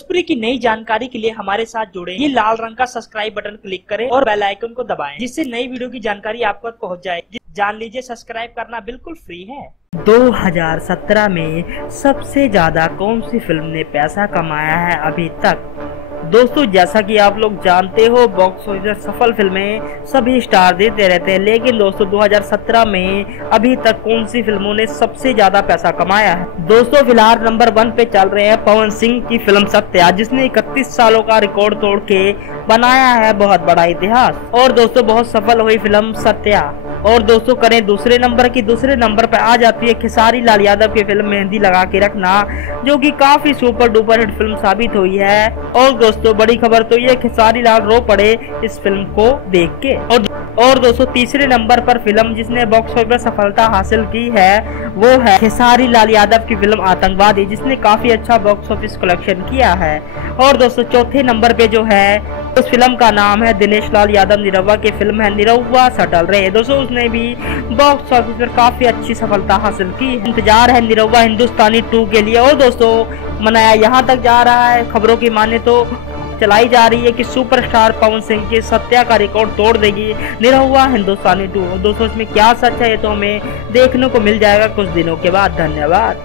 भोजपुरी की नई जानकारी के लिए हमारे साथ जुड़े। ये लाल रंग का सब्सक्राइब बटन क्लिक करें और बेल आइकन को दबाएं, जिससे नई वीडियो की जानकारी आप तक पहुंच जाए। जान लीजिए, सब्सक्राइब करना बिल्कुल फ्री है। 2017 में सबसे ज्यादा कौन सी फिल्म ने पैसा कमाया है अभी तक? दोस्तों, जैसा कि आप लोग जानते हो, बॉक्स ऑफिस सफल फिल्में सभी स्टार देते रहते हैं, लेकिन दोस्तों 2017 में अभी तक कौन सी फिल्मों ने सबसे ज्यादा पैसा कमाया है? दोस्तों, फिलहाल नंबर 1 पे चल रहे हैं पवन सिंह की फिल्म सत्या, जिसने 31 सालों का रिकॉर्ड तोड़ के बनाया है बहुत बड़ा इतिहास। और दोस्तों, बहुत सफल हुई फिल्म सत्या। और दोस्तों, करें दूसरे नंबर पर आ जाती है खेसारी लाल यादव की फिल्म मेहंदी लगा के रखना, जो कि काफी सुपर डुपर हिट फिल्म साबित हुई है। और दोस्तों, बड़ी खबर तो ये खेसारी लाल रो पड़े इस फिल्म को देख के। और दोस्तों, तीसरे नंबर पर फिल्म जिसने बॉक्स ऑफिस पर सफलता हासिल की है वो है खेसारी लाल यादव की फिल्म आतंकवादी, जिसने काफी अच्छा बॉक्स ऑफिस कलेक्शन किया है। और दोस्तों, चौथे नंबर पे जो है उस फिल्म का नाम है दिनेश लाल यादव निरहुआ की फिल्म है निरहुआ सटल रहे। दोस्तों, उसने भी बॉक्स ऑफिस पर काफी अच्छी सफलता हासिल की। इंतजार है निरहुआ हिंदुस्तानी 2 के लिए। और दोस्तों, मनाया यहाँ तक जा रहा है, खबरों की माने तो चलाई जा रही है कि सुपरस्टार पवन सिंह की सत्या का रिकॉर्ड तोड़ देगी निरहुआ हिंदुस्तानी 2। दोस्तों, इसमें क्या सच है ये तो हमें देखने को मिल जाएगा कुछ दिनों के बाद। धन्यवाद।